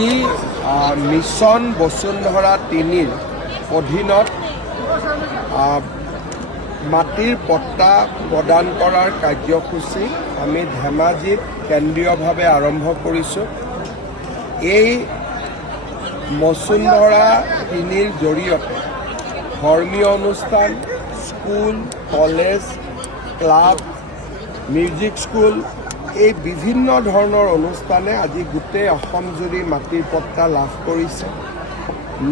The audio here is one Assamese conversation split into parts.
আজি মিছন বসুন্ধৰা ৩ৰ অধীনত মাটিৰ পট্টা প্ৰদান কৰাৰ কাৰ্যসূচী আমি ধেমাজিত কেন্দ্ৰীয়ভাৱে আৰম্ভ কৰিছোঁ। এই বসুন্ধৰা ৩ৰ জৰিয়তে ধৰ্মীয় অনুষ্ঠান, school, college, club, music school, এই বিভিন্ন ধৰণৰ অনুষ্ঠানে আজি গোটেই অসমজুৰি মাটিৰ পট্টা লাভ কৰিছে।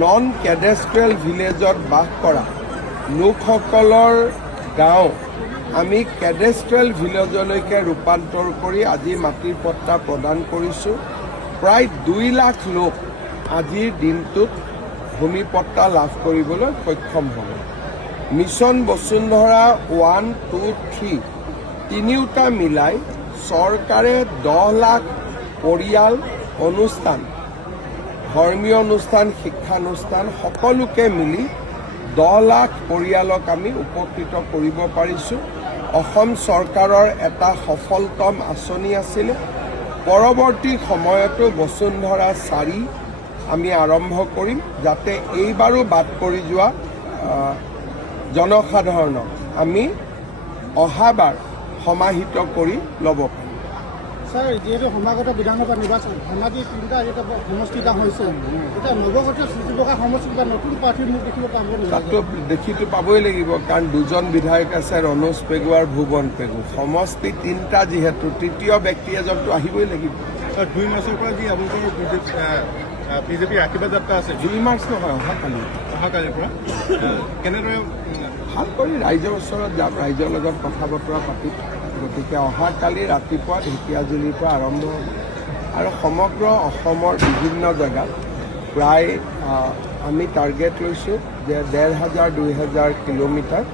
নন কেডেষ্ট্ৰিয়েল ভিলেজত বাস কৰা লোকসকলৰ গাঁও আমি কেডেষ্ট্ৰিয়েল ভিলেজলৈকে ৰূপান্তৰ কৰি আজি মাটিৰ পট্টা প্ৰদান কৰিছোঁ। প্ৰায় ২ লাখ লোক আজিৰ দিনটোত ভূমি পট্টা লাভ কৰিবলৈ সক্ষম হ'ব। মিছন বসুন্ধৰা 1, 2, 3 তিনিওটা মিলাই চৰকাৰে 10 লাখ পৰিয়াল, অনুষ্ঠান, ধৰ্মীয় অনুষ্ঠান, শিক্ষানুষ্ঠান সকলোকে মিলি 10 লাখ পৰিয়ালক আমি উপকৃত কৰিব পাৰিছোঁ। অসম চৰকাৰৰ এটা সফলতম আঁচনি আছিলে। পৰৱৰ্তী সময়তো বসুন্ধৰা 4 আমি আৰম্ভ কৰিম, যাতে এইবাৰো বাদ পৰি যোৱা জনসাধাৰণক আমি অহাবাৰ সমাহিত কৰি ল'ব পাৰিম। স্যাৰ, যিহেতু সমাগত বিধানসভা নিৰ্বাচন ধেমাজি 3টা সমষ্টি এটা হৈছে, এতিয়া নৱগঠিত চুচিবকা সমষ্টিত বা নতুন প্ৰাৰ্থীৰ মুখ দেখিব পাব নেকি? তাতো দেখিতো পাবই লাগিব, কাৰণ 2জন বিধায়ক আছে, ৰণোজ পেগু আৰু ভুৱন পেগু। সমষ্টি 3টা যিহেতু তৃতীয় ব্যক্তি এজনটো আহিবই লাগিব। 2 মাৰ্চৰ পৰা যি আপোনালোকৰ বিজেপিৰ আশীৰ্বাদ যাত্ৰা আছে, 2 মাৰ্চ নহয়, অহাকালিৰ পৰা কেনেদৰে ভাল কৰি ৰাইজৰ ওচৰত যাম, ৰাইজৰ লগত কথা বতৰা পাতিম। গতিকে অহাকালি ৰাতিপুৱা ঢেকীয়াজুলিৰ পৰা আৰম্ভ হ'ব আৰু সমগ্ৰ অসমৰ বিভিন্ন জেগাত প্ৰায় আমি টাৰ্গেট লৈছোঁ যে 1,500-2,000 কিলোমিটাৰ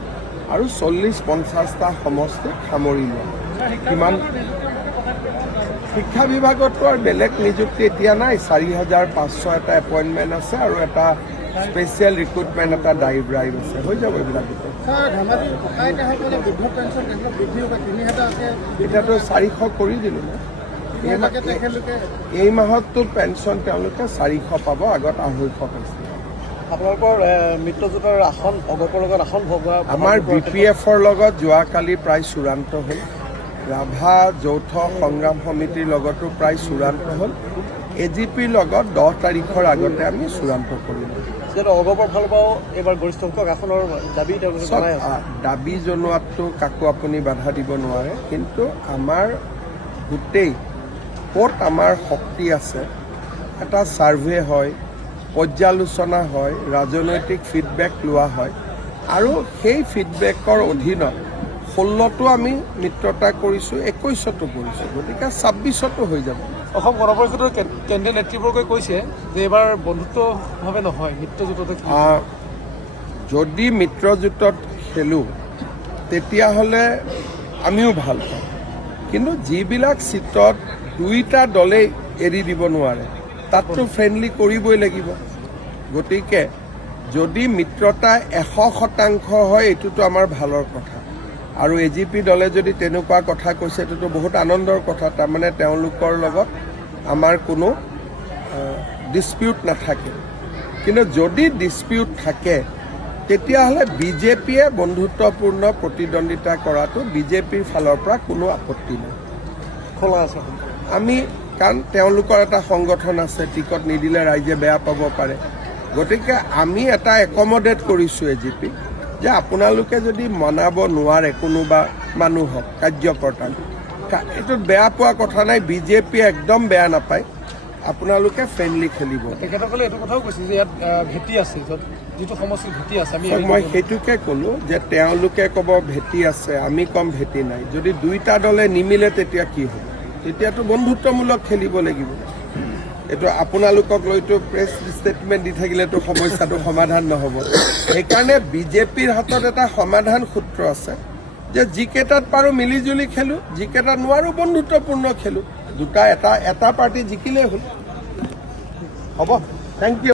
আৰু 40-50টা সমষ্টিক সামৰি লোৱা। কিমান শিক্ষা বিভাগতো আৰু বেলেগ নিযুক্তি এতিয়া নাই। 4,500 এটা এপইণ্টমেণ্ট আছে আৰু এটা স্পেচিয়েল ৰিক্ৰুটমেণ্ট এটা ড্ৰাইভ আছে, হৈ যাব এইবিলাক। এতিয়াতো 400 কৰি দিলোঁ ন। এই মাহততো পেঞ্চন তেওঁলোকে 400 পাব, আগত 250 পাইছিল। আপোনালোকৰ মিত্ৰজোঁটৰ আসন অগপৰ লগত আসন ভগোৱা আমাৰ BPFৰ লগত যোৱাকালি প্ৰায় চূড়ান্ত হ'ল। ৰাভা যৌথ সংগ্ৰাম সমিতিৰ লগতো প্ৰায় চূড়ান্ত হ'ল। AGPৰ লগত 10 তাৰিখৰ আগতে আমি চূড়ান্ত কৰিলোঁ। অগপৰ ফালৰ পৰাও এইবাৰ গৰিষ্ঠ সংখ্যক আসনৰ দাবী তেওঁলোকে জনাই আছে। দাবী জনোৱাততো কাকো আপুনি বাধা দিব নোৱাৰে, কিন্তু আমাৰ গোটেই ক'ত আমাৰ শক্তি আছে এটা ছাৰ্ভে হয়, পৰ্যালোচনা হয়, ৰাজনৈতিক ফিডবেক লোৱা হয় আৰু সেই ফিডবেকৰ অধীনত 16তো আমি মিত্ৰতা কৰিছোঁ, 21তো কৰিছোঁ, গতিকে 26তো হৈ যাব। অসম গণ পৰিষদৰ কেন্দ্ৰীয় নেতৃবৰ্গই কৈছে যে এইবাৰ বন্ধুত্বভাৱে নহয়, মিত্ৰজোঁটতে যদি মিত্ৰজোঁটত খেলোঁ তেতিয়াহ'লে আমিও ভাল পাওঁ, কিন্তু যিবিলাক চিটত 2টা দলেই এৰি দিব নোৱাৰে তাততো ফ্ৰেণ্ডলি কৰিবই লাগিব। গতিকে যদি মিত্ৰতা 100% হয় এইটোতো আমাৰ ভালৰ কথা। আৰু AGP দলে যদি তেনেকুৱা কথা কৈছে এইটোতো বহুত আনন্দৰ কথা। তাৰমানে তেওঁলোকৰ লগত আমাৰ কোনো ডিছপিউট নাথাকে। কিন্তু যদি ডিছপিউট থাকে তেতিয়াহ'লে BJPয়ে বন্ধুত্বপূৰ্ণ প্ৰতিদ্বন্দ্বিতা কৰাটো BJPৰ ফালৰ পৰা কোনো আপত্তি নাই। খোলা আছে আমি, কাৰণ তেওঁলোকৰ এটা সংগঠন আছে, টিকট নিদিলে ৰাইজে বেয়া পাব পাৰে। গতিকে আমি এটা একমডেট কৰিছোঁ AGP যে আপোনালোকে যদি মনাব নোৱাৰে কোনোবা মানুহক, কাৰ্যকৰ্তাক, এইটোত বেয়া পোৱা কথা নাই। BJPয়ে একদম বেয়া নাপায়, আপোনালোকে ফ্ৰেণ্ডলি খেলিব। তেখেতসকলে এইটো কথাও কৈছে যে ইয়াত ভেটি আছে, যিটো সমষ্টিৰ ভেটি আছে। মই সেইটোকে ক'লোঁ যে তেওঁলোকে ক'ব ভেটি আছে, আমি কম ভেটি নাই। যদি 2টা দলে নিমিলে তেতিয়া কি হ'ব? তেতিয়াতো বন্ধুত্বমূলক খেলিব লাগিব। এইটো আপোনালোকক লৈতো প্ৰেছ ষ্টেটমেণ্ট দি থাকিলেতো সমস্যাটো সমাধান নহ'ব। সেইকাৰণে BJPৰ হাতত এটা সমাধান সূত্ৰ আছে যে যিকেইটাত পাৰোঁ মিলিজুলি খেলোঁ, যিকেইটাত নোৱাৰোঁ বন্ধুত্বপূৰ্ণ খেলোঁ। এটা পাৰ্টি জিকিলেই হ'ল। হ'ব, থেংক ইউ।